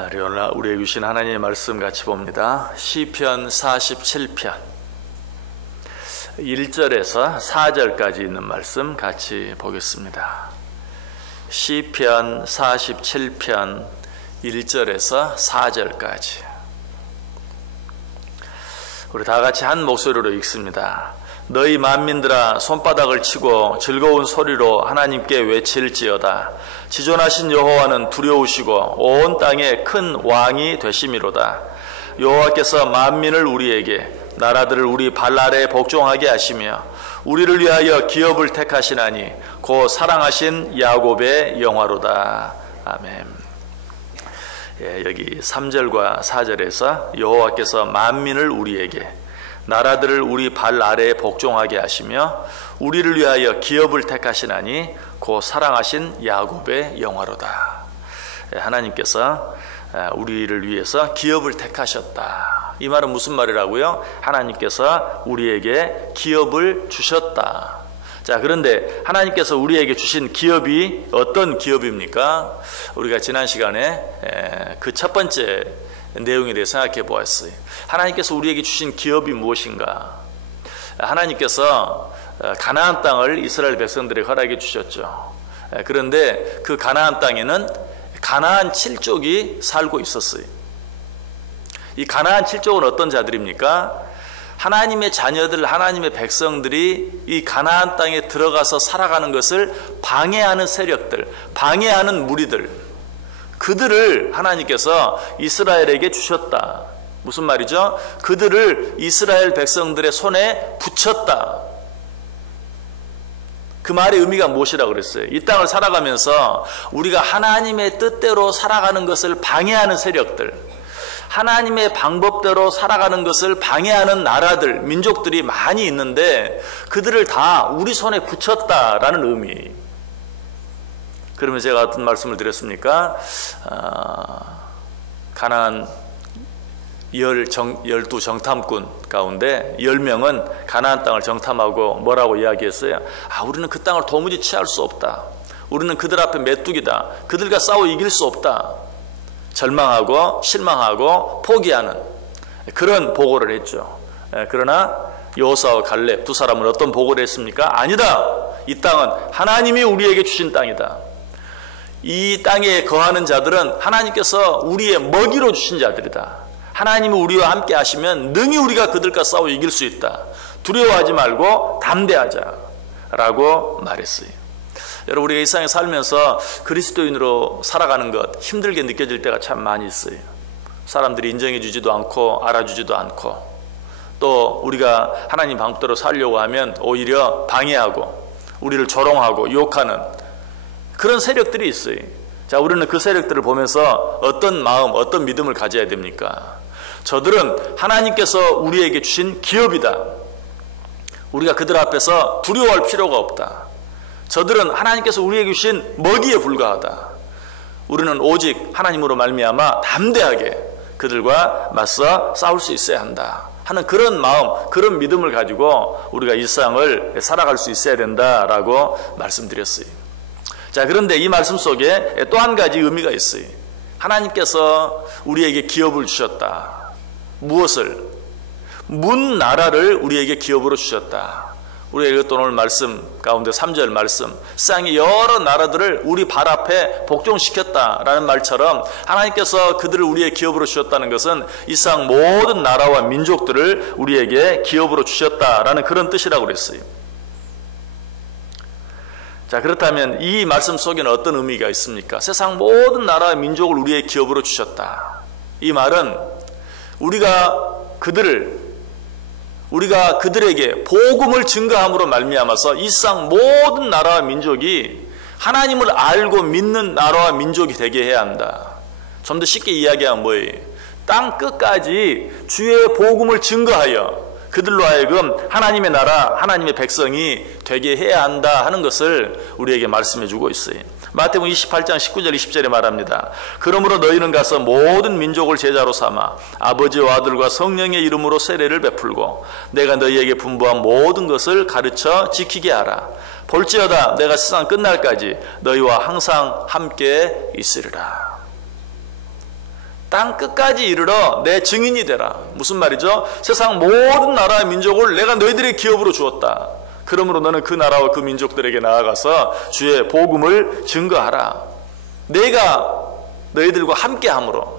오늘 우리에게 주신 하나님의 말씀 같이 봅니다. 시편 47편 1절에서 4절까지 있는 말씀 같이 보겠습니다. 시편 47편 1절에서 4절까지 우리 다 같이 한 목소리로 읽습니다. 너희 만민들아 손바닥을 치고 즐거운 소리로 하나님께 외칠지어다. 지존하신 여호와는 두려우시고 온 땅에 큰 왕이 되심이로다. 여호와께서 만민을 우리에게 나라들을 우리 발 아래 복종하게 하시며 우리를 위하여 기업을 택하시나니 곧 사랑하신 야곱의 영화로다. 아멘. 여기 3절과 4절에서 여호와께서 만민을 우리에게 나라들을 우리 발 아래에 복종하게 하시며 우리를 위하여 기업을 택하시나니 곧 사랑하신 야곱의 영화로다. 하나님께서 우리를 위해서 기업을 택하셨다. 이 말은 무슨 말이라고요? 하나님께서 우리에게 기업을 주셨다. 자, 그런데 하나님께서 우리에게 주신 기업이 어떤 기업입니까? 우리가 지난 시간에 그 첫 번째 내용에 대해 생각해 보았어요. 하나님께서 우리에게 주신 기업이 무엇인가? 하나님께서 가나안 땅을 이스라엘 백성들에게 허락해 주셨죠. 그런데 그 가나안 땅에는 가나안 7족이 살고 있었어요. 이 가나안 7족은 어떤 자들입니까? 하나님의 자녀들, 하나님의 백성들이 이 가나안 땅에 들어가서 살아가는 것을 방해하는 세력들, 방해하는 무리들, 그들을 하나님께서 이스라엘에게 주셨다. 무슨 말이죠? 그들을 이스라엘 백성들의 손에 붙였다. 그 말의 의미가 무엇이라고 그랬어요? 이 땅을 살아가면서 우리가 하나님의 뜻대로 살아가는 것을 방해하는 세력들, 하나님의 방법대로 살아가는 것을 방해하는 나라들, 민족들이 많이 있는데 그들을 다 우리 손에 붙였다라는 의미. 그러면 제가 어떤 말씀을 드렸습니까? 가나안 12 정탐꾼 가운데 10명은 가나안 땅을 정탐하고 뭐라고 이야기했어요? 우리는 그 땅을 도무지 취할 수 없다. 우리는 그들 앞에 메뚜기다. 그들과 싸워 이길 수 없다. 절망하고 실망하고 포기하는 그런 보고를 했죠. 그러나 여호수아와 갈렙 두 사람은 어떤 보고를 했습니까? 아니다. 이 땅은 하나님이 우리에게 주신 땅이다. 이 땅에 거하는 자들은 하나님께서 우리의 먹이로 주신 자들이다. 하나님이 우리와 함께 하시면 능히 우리가 그들과 싸워 이길 수 있다. 두려워하지 말고 담대하자 라고 말했어요. 여러분, 우리가 이 세상에 살면서 그리스도인으로 살아가는 것 힘들게 느껴질 때가 참 많이 있어요. 사람들이 인정해 주지도 않고 알아주지도 않고, 또 우리가 하나님 방법대로 살려고 하면 오히려 방해하고 우리를 조롱하고 유혹하는 그런 세력들이 있어요. 자, 우리는 그 세력들을 보면서 어떤 마음, 어떤 믿음을 가져야 됩니까? 저들은 하나님께서 우리에게 주신 기업이다. 우리가 그들 앞에서 두려워할 필요가 없다. 저들은 하나님께서 우리에게 주신 먹이에 불과하다. 우리는 오직 하나님으로 말미암아 담대하게 그들과 맞서 싸울 수 있어야 한다 하는 그런 마음, 그런 믿음을 가지고 우리가 일상을 살아갈 수 있어야 된다라고 말씀드렸어요. 자, 그런데 이 말씀 속에 또 한 가지 의미가 있어요. 하나님께서 우리에게 기업을 주셨다. 무엇을? 문 나라를 우리에게 기업으로 주셨다. 우리가 읽었던 오늘 말씀 가운데 3절 말씀, 세상의 여러 나라들을 우리 발 앞에 복종시켰다라는 말처럼 하나님께서 그들을 우리의 기업으로 주셨다는 것은 이 세상 모든 나라와 민족들을 우리에게 기업으로 주셨다라는 그런 뜻이라고 그랬어요. 자, 그렇다면 이 말씀 속에는 어떤 의미가 있습니까? 세상 모든 나라와 민족을 우리의 기업으로 주셨다. 이 말은 우리가 그들에게 복음을 증거함으로 말미암아서 이 세상 모든 나라와 민족이 하나님을 알고 믿는 나라와 민족이 되게 해야 한다. 좀 더 쉽게 이야기하면 뭐예요? 땅 끝까지 주의 복음을 증거하여 그들로 하여금 하나님의 나라, 하나님의 백성이 되게 해야 한다 하는 것을 우리에게 말씀해 주고 있어요. 마태복음 28장 19절 20절에 말합니다. 그러므로 너희는 가서 모든 민족을 제자로 삼아 아버지와 아들과 성령의 이름으로 세례를 베풀고 내가 너희에게 분부한 모든 것을 가르쳐 지키게 하라. 볼지어다 내가 세상 끝날까지 너희와 항상 함께 있으리라. 땅 끝까지 이르러 내 증인이 되라. 무슨 말이죠? 세상 모든 나라의 민족을 내가 너희들의 기업으로 주었다. 그러므로 너는 그 나라와 그 민족들에게 나아가서 주의 복음을 증거하라. 내가 너희들과 함께함으로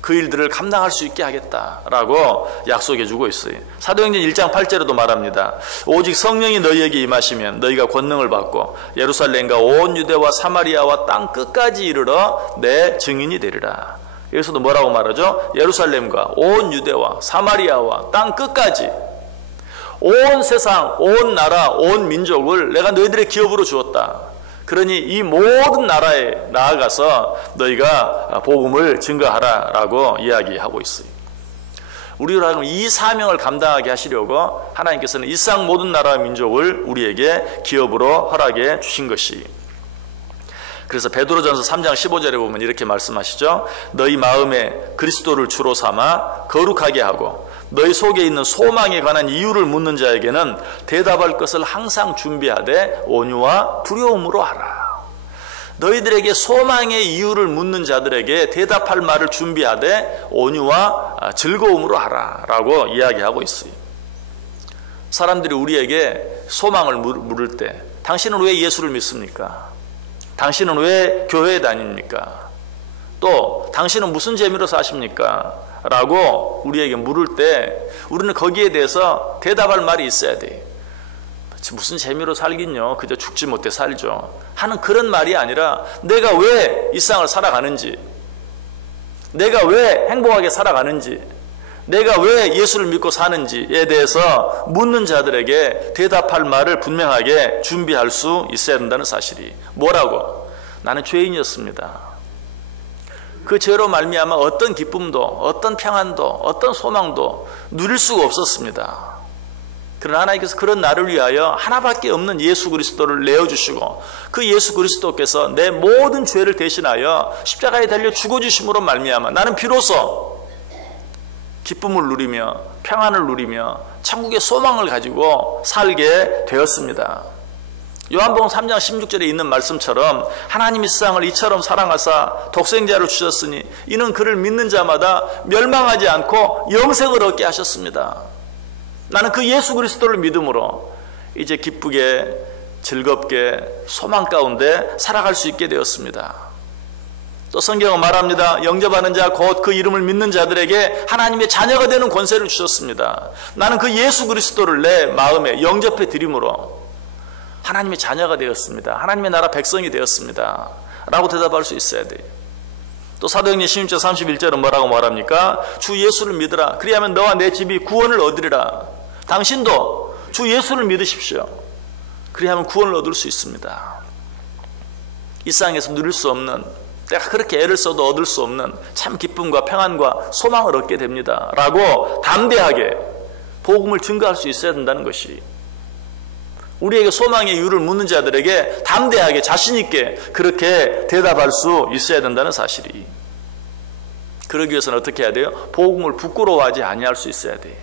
그 일들을 감당할 수 있게 하겠다라고 약속해 주고 있어요. 사도행전 1장 8절에도 말합니다. 오직 성령이 너희에게 임하시면 너희가 권능을 받고 예루살렘과 온 유대와 사마리아와 땅 끝까지 이르러 내 증인이 되리라. 여기서도 뭐라고 말하죠? 예루살렘과 온 유대와 사마리아와 땅 끝까지, 온 세상, 온 나라, 온 민족을 내가 너희들의 기업으로 주었다. 그러니 이 모든 나라에 나아가서 너희가 복음을 증거하라 라고 이야기하고 있어요. 우리로 하여금 이 사명을 감당하게 하시려고 하나님께서는 이 세상 모든 나라와 민족을 우리에게 기업으로 허락해 주신 것이. 그래서 베드로전서 3장 15절에 보면 이렇게 말씀하시죠. 너희 마음에 그리스도를 주로 삼아 거룩하게 하고 너희 속에 있는 소망에 관한 이유를 묻는 자에게는 대답할 것을 항상 준비하되 온유와 두려움으로 하라. 너희들에게 소망의 이유를 묻는 자들에게 대답할 말을 준비하되 온유와 즐거움으로 하라 라고 이야기하고 있어요. 사람들이 우리에게 소망을 물을 때 당신은 왜 예수를 믿습니까? 당신은 왜 교회에 다닙니까? 또 당신은 무슨 재미로 사십니까? 라고 우리에게 물을 때 우리는 거기에 대해서 대답할 말이 있어야 돼. 무슨 재미로 살긴요. 그저 죽지 못해 살죠. 하는 그런 말이 아니라 내가 왜 이 세상을 살아가는지, 내가 왜 행복하게 살아가는지, 내가 왜 예수를 믿고 사는지에 대해서 묻는 자들에게 대답할 말을 분명하게 준비할 수 있어야 된다는 사실이. 뭐라고? 나는 죄인이었습니다. 그 죄로 말미암아 어떤 기쁨도, 어떤 평안도, 어떤 소망도 누릴 수가 없었습니다. 그러나 하나님께서 그런 나를 위하여 하나밖에 없는 예수 그리스도를 내어주시고 그 예수 그리스도께서 내 모든 죄를 대신하여 십자가에 달려 죽어주심으로 말미암아 나는 비로소 기쁨을 누리며 평안을 누리며 천국의 소망을 가지고 살게 되었습니다. 요한복음 3장 16절에 있는 말씀처럼 하나님이 세상을 이처럼 사랑하사 독생자를 주셨으니 이는 그를 믿는 자마다 멸망하지 않고 영생을 얻게 하셨습니다. 나는 그 예수 그리스도를 믿음으로 이제 기쁘게 즐겁게 소망 가운데 살아갈 수 있게 되었습니다. 또 성경은 말합니다. 영접하는 자 곧 그 이름을 믿는 자들에게 하나님의 자녀가 되는 권세를 주셨습니다. 나는 그 예수 그리스도를 내 마음에 영접해 드림으로 하나님의 자녀가 되었습니다. 하나님의 나라 백성이 되었습니다. 라고 대답할 수 있어야 돼요. 또 사도행전 16장 31절은 뭐라고 말합니까? 주 예수를 믿으라. 그리하면 너와 내 집이 구원을 얻으리라. 당신도 주 예수를 믿으십시오. 그리하면 구원을 얻을 수 있습니다. 이 세상에서 누릴 수 없는, 내가 그렇게 애를 써도 얻을 수 없는 참 기쁨과 평안과 소망을 얻게 됩니다. 라고 담대하게 복음을 증거할 수 있어야 된다는 것이, 우리에게 소망의 이유를 묻는 자들에게 담대하게 자신 있게 그렇게 대답할 수 있어야 된다는 사실이. 그러기 위해서는 어떻게 해야 돼요? 복음을 부끄러워하지 아니할 수 있어야 돼요.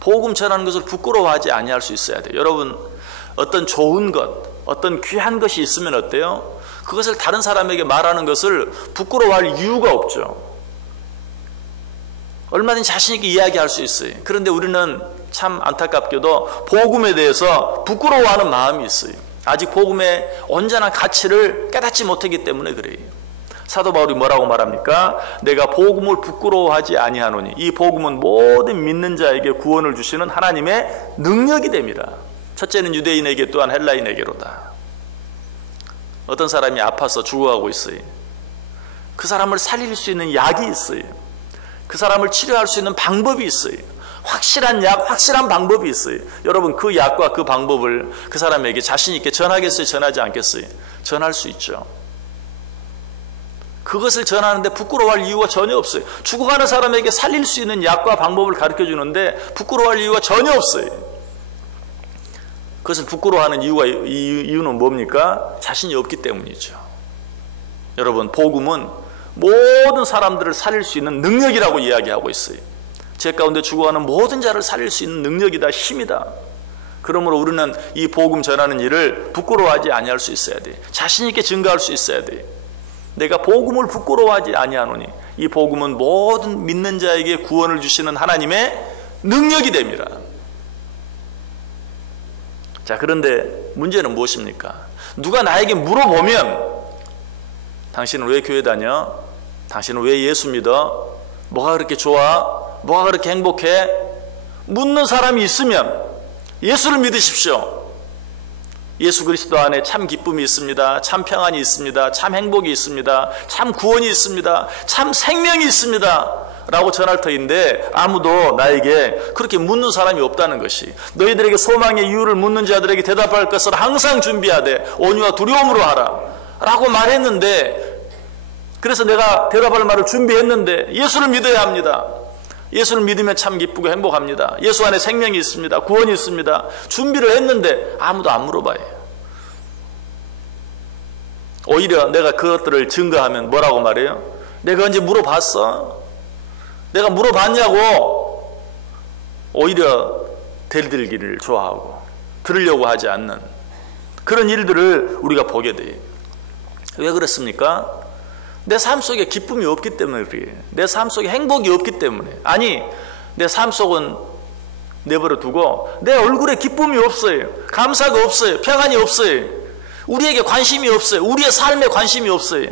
복음 전하는 것을 부끄러워하지 아니할 수 있어야 돼요. 여러분, 어떤 좋은 것, 어떤 귀한 것이 있으면 어때요? 그것을 다른 사람에게 말하는 것을 부끄러워할 이유가 없죠. 얼마든지 자신 있게 이야기할 수 있어요. 그런데 우리는 참 안타깝게도 복음에 대해서 부끄러워하는 마음이 있어요. 아직 복음의 온전한 가치를 깨닫지 못하기 때문에 그래요. 사도 바울이 뭐라고 말합니까? 내가 복음을 부끄러워하지 아니하노니 이 복음은 모든 믿는 자에게 구원을 주시는 하나님의 능력이 됩니다. 첫째는 유대인에게 또한 헬라인에게로다. 어떤 사람이 아파서 죽어가고 있어요. 그 사람을 살릴 수 있는 약이 있어요. 그 사람을 치료할 수 있는 방법이 있어요. 확실한 약, 확실한 방법이 있어요. 여러분, 그 약과 그 방법을 그 사람에게 자신 있게 전하겠어요? 전하지 않겠어요? 전할 수 있죠. 그것을 전하는데 부끄러워할 이유가 전혀 없어요. 죽어가는 사람에게 살릴 수 있는 약과 방법을 가르쳐 주는데 부끄러워할 이유가 전혀 없어요. 그것을 부끄러워하는 이유는 뭡니까? 자신이 없기 때문이죠. 여러분, 복음은 모든 사람들을 살릴 수 있는 능력이라고 이야기하고 있어요. 제 가운데 죽어가는 모든 자를 살릴 수 있는 능력이다, 힘이다. 그러므로 우리는 이 복음 전하는 일을 부끄러워하지 아니할 수 있어야 돼. 자신 있게 증거할 수 있어야 돼. 내가 복음을 부끄러워하지 아니하노니 이 복음은 모든 믿는 자에게 구원을 주시는 하나님의 능력이 됩니다. 자, 그런데 문제는 무엇입니까? 누가 나에게 물어보면 당신은 왜 교회 다녀? 당신은 왜 예수 믿어? 뭐가 그렇게 좋아? 뭐가 그렇게 행복해? 묻는 사람이 있으면 예수를 믿으십시오. 예수 그리스도 안에 참 기쁨이 있습니다. 참 평안이 있습니다. 참 행복이 있습니다. 참 구원이 있습니다. 참 생명이 있습니다. 라고 전할 터인데 아무도 나에게 그렇게 묻는 사람이 없다는 것이, 너희들에게 소망의 이유를 묻는 자들에게 대답할 것을 항상 준비하되 온유와 두려움으로 하라 라고 말했는데, 그래서 내가 대답할 말을 준비했는데 예수를 믿어야 합니다. 예수를 믿으면 참 기쁘고 행복합니다. 예수 안에 생명이 있습니다. 구원이 있습니다. 준비를 했는데 아무도 안 물어봐요. 오히려 내가 그것들을 증거하면 뭐라고 말해요? 내가 언제 물어봤어? 내가 물어봤냐고? 오히려 들들기를 좋아하고 들으려고 하지 않는 그런 일들을 우리가 보게 돼요. 왜 그렇습니까? 내 삶 속에 기쁨이 없기 때문에 그래요. 내 삶 속에 행복이 없기 때문에. 아니, 내 삶 속은 내버려 두고 내 얼굴에 기쁨이 없어요. 감사가 없어요. 평안이 없어요. 우리에게 관심이 없어요. 우리의 삶에 관심이 없어요.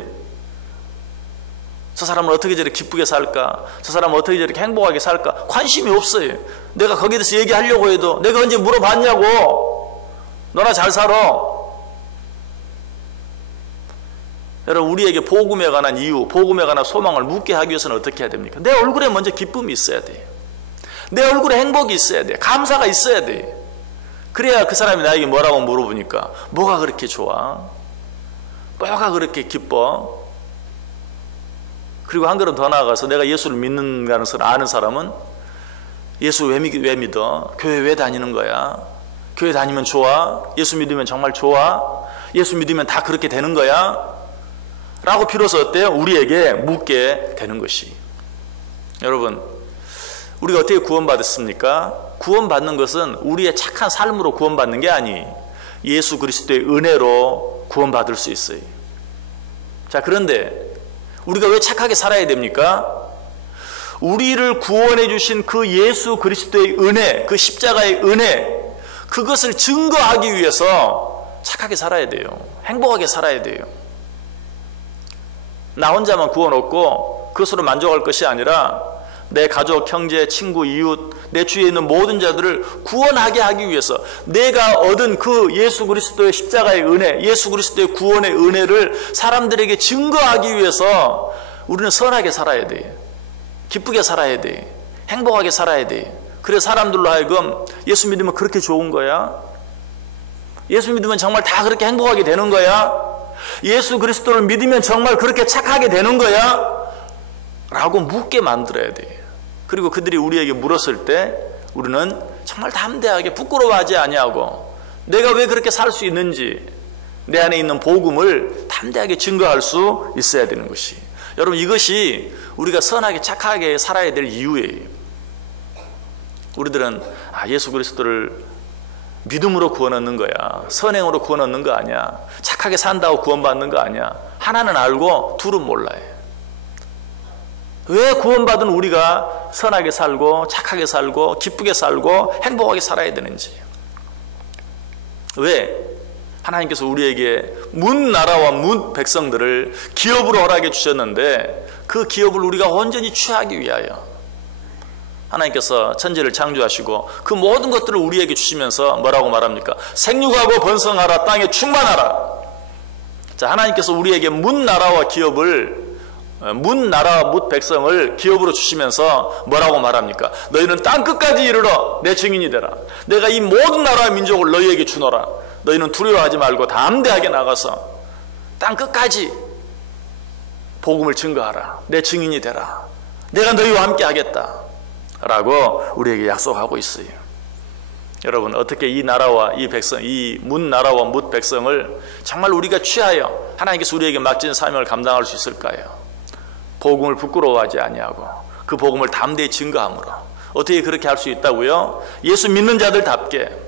저 사람은 어떻게 저렇게 기쁘게 살까? 저 사람은 어떻게 저렇게 행복하게 살까? 관심이 없어요. 내가 거기에 대해서 얘기하려고 해도 내가 언제 물어봤냐고? 너나 잘 살아. 여러분, 우리에게 복음에 관한 이유, 복음에 관한 소망을 묻게 하기 위해서는 어떻게 해야 됩니까? 내 얼굴에 먼저 기쁨이 있어야 돼요. 내 얼굴에 행복이 있어야 돼요. 감사가 있어야 돼요. 그래야 그 사람이 나에게 뭐라고 물어보니까 뭐가 그렇게 좋아? 뭐가 그렇게 기뻐? 그리고 한 걸음 더 나아가서 내가 예수를 믿는다는 것을 아는 사람은 예수 왜 믿어? 교회 왜 다니는 거야? 교회 다니면 좋아? 예수 믿으면 정말 좋아? 예수 믿으면 다 그렇게 되는 거야? 라고 비로소 어때요? 우리에게 묻게 되는 것이. 여러분, 우리가 어떻게 구원받았습니까? 구원받는 것은 우리의 착한 삶으로 구원받는 게 아니, 예수 그리스도의 은혜로 구원받을 수 있어요. 자, 그런데 우리가 왜 착하게 살아야 됩니까? 우리를 구원해 주신 그 예수 그리스도의 은혜, 그 십자가의 은혜, 그것을 증거하기 위해서 착하게 살아야 돼요. 행복하게 살아야 돼요. 나 혼자만 구원 얻고 그것으로 만족할 것이 아니라 내 가족, 형제, 친구, 이웃, 내 주위에 있는 모든 자들을 구원하게 하기 위해서 내가 얻은 그 예수 그리스도의 십자가의 은혜, 예수 그리스도의 구원의 은혜를 사람들에게 증거하기 위해서 우리는 선하게 살아야 돼요. 기쁘게 살아야 돼요. 행복하게 살아야 돼요. 그래서 사람들로 하여금 예수 믿으면 그렇게 좋은 거야? 예수 믿으면 정말 다 그렇게 행복하게 되는 거야? 예수 그리스도를 믿으면 정말 그렇게 착하게 되는 거야? 라고 묻게 만들어야 돼요. 그리고 그들이 우리에게 물었을 때 우리는 정말 담대하게 부끄러워하지 아니하고 내가 왜 그렇게 살 수 있는지 내 안에 있는 복음을 담대하게 증거할 수 있어야 되는 것이, 여러분, 이것이 우리가 선하게 착하게 살아야 될 이유예요. 우리들은 예수 그리스도를 믿음으로 구원 얻는 거야, 선행으로 구원 얻는 거 아니야, 착하게 산다고 구원받는 거 아니야. 하나는 알고 둘은 몰라요. 왜 구원받은 우리가 선하게 살고 착하게 살고 기쁘게 살고 행복하게 살아야 되는지, 왜 하나님께서 우리에게 문 나라와 문 백성들을 기업으로 허락해 주셨는데 그 기업을 우리가 온전히 취하기 위하여 하나님께서 천지를 창조하시고 그 모든 것들을 우리에게 주시면서 뭐라고 말합니까? 생육하고 번성하라, 땅에 충만하라. 자, 하나님께서 우리에게 문 나라와 기업을, 문 나라와 문 백성을 기업으로 주시면서 뭐라고 말합니까? 너희는 땅 끝까지 이르러 내 증인이 되라. 내가 이 모든 나라와 민족을 너희에게 주노라. 너희는 두려워하지 말고 담대하게 나가서 땅 끝까지 복음을 증거하라. 내 증인이 되라. 내가 너희와 함께 하겠다 라고 우리에게 약속하고 있어요. 여러분, 어떻게 이 나라와 이 백성, 이 문 나라와 문 백성을 정말 우리가 취하여 하나님께서 우리에게 맡긴 사명을 감당할 수 있을까요? 복음을 부끄러워하지 아니하고 그 복음을 담대히 증거함으로. 어떻게 그렇게 할 수 있다고요? 예수 믿는 자들답게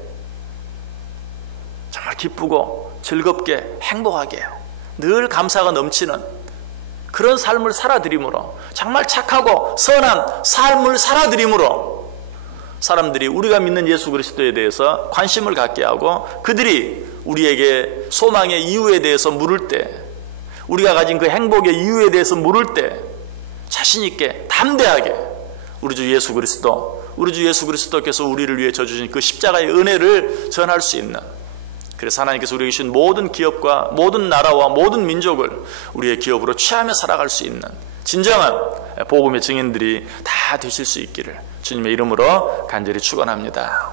정말 기쁘고 즐겁게 행복하게 늘 감사가 넘치는 그런 삶을 살아드림으로, 정말 착하고 선한 삶을 살아드림으로 사람들이 우리가 믿는 예수 그리스도에 대해서 관심을 갖게 하고, 그들이 우리에게 소망의 이유에 대해서 물을 때, 우리가 가진 그 행복의 이유에 대해서 물을 때 자신 있게 담대하게 우리 주 예수 그리스도께서 우리를 위해 져주신 그 십자가의 은혜를 전할 수 있는, 그래서 하나님께서 우리에게 주신 모든 기업과 모든 나라와 모든 민족을 우리의 기업으로 취하며 살아갈 수 있는 진정한 복음의 증인들이 다 되실 수 있기를 주님의 이름으로 간절히 축원합니다.